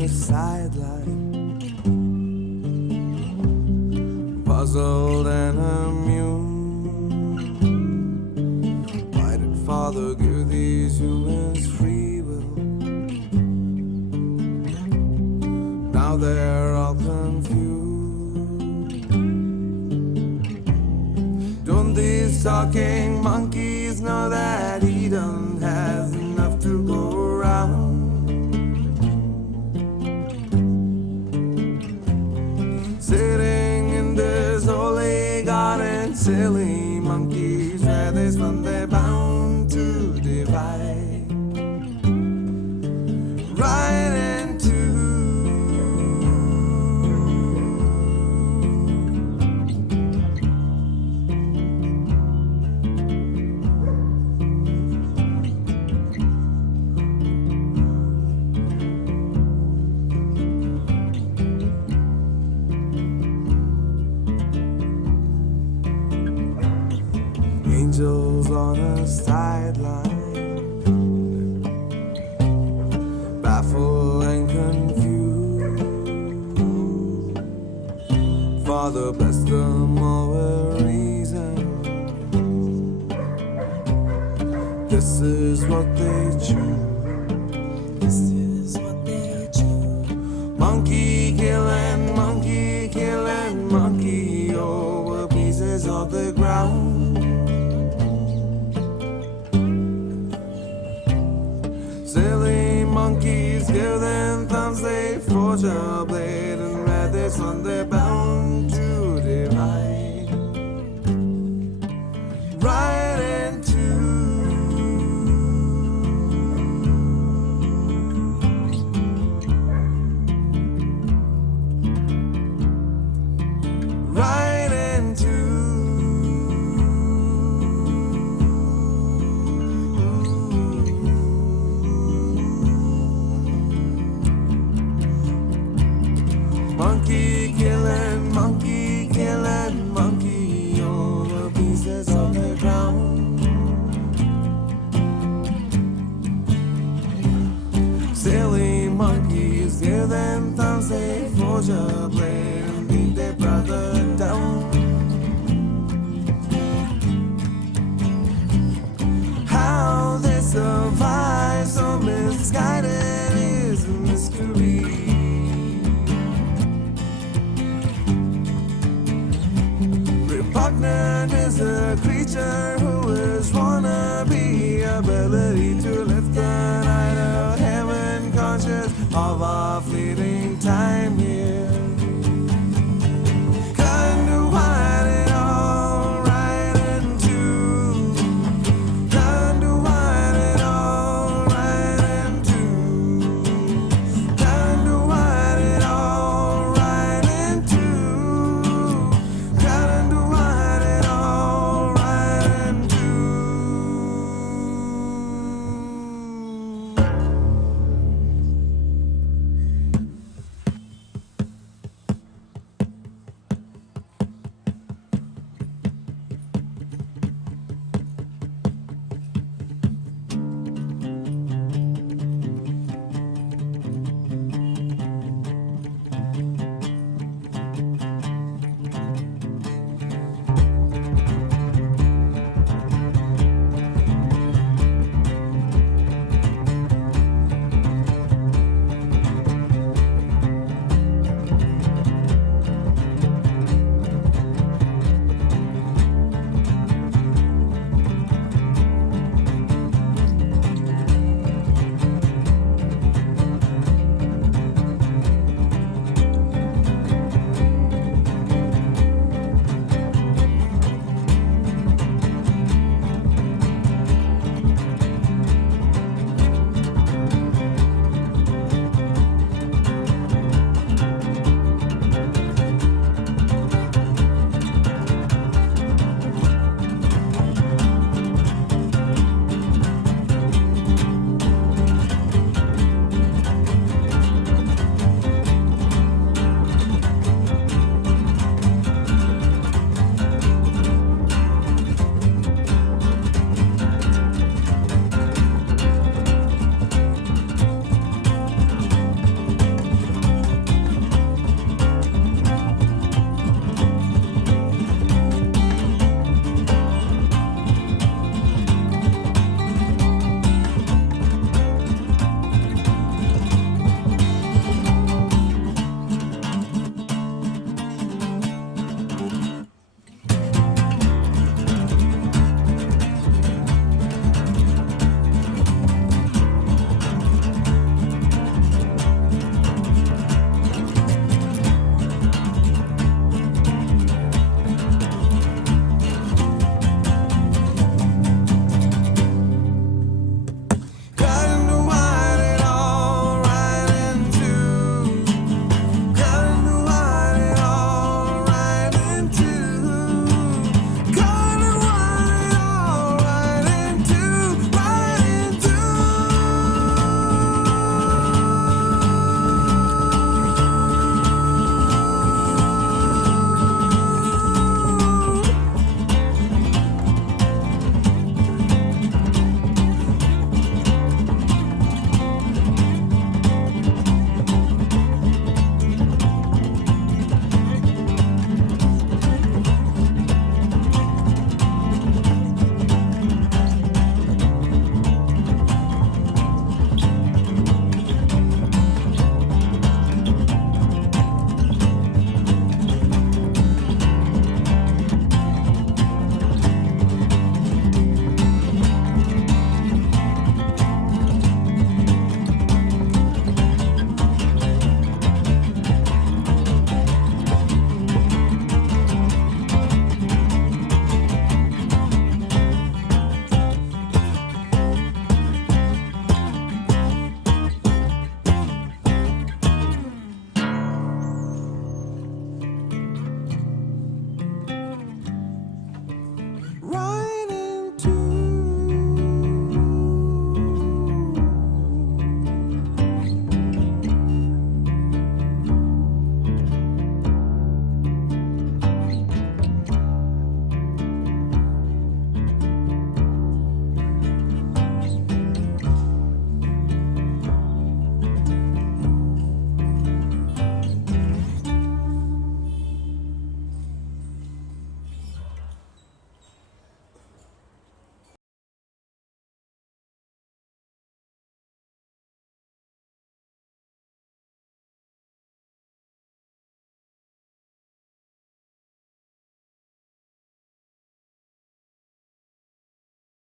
a sideline, puzzled and amused. Why did Father give these humans free will? Now they're all confused. Don't these talking monkeys know that Eden has enough to go around? Sitting in this holy garden, silly monkeys, where they spun they're bound to divide. Right into angels on a sideline, baffled and confused. Father bless them all with reason. This is what they choose. This is what they choose. Monkey killing, monkey over pieces of the ground. Silly monkeys give them thumbs, they forge a blade, and where they sun they're bound to divide. Right into right into monkey killing, monkey over pieces of the ground. Silly monkeys give them thumbs, they forge a blade and beat their brother down. How they survive so misguided is a mystery. Repugnant is a creature who is wannabe, ability to lift the night of heaven, conscious of our fleeting time here.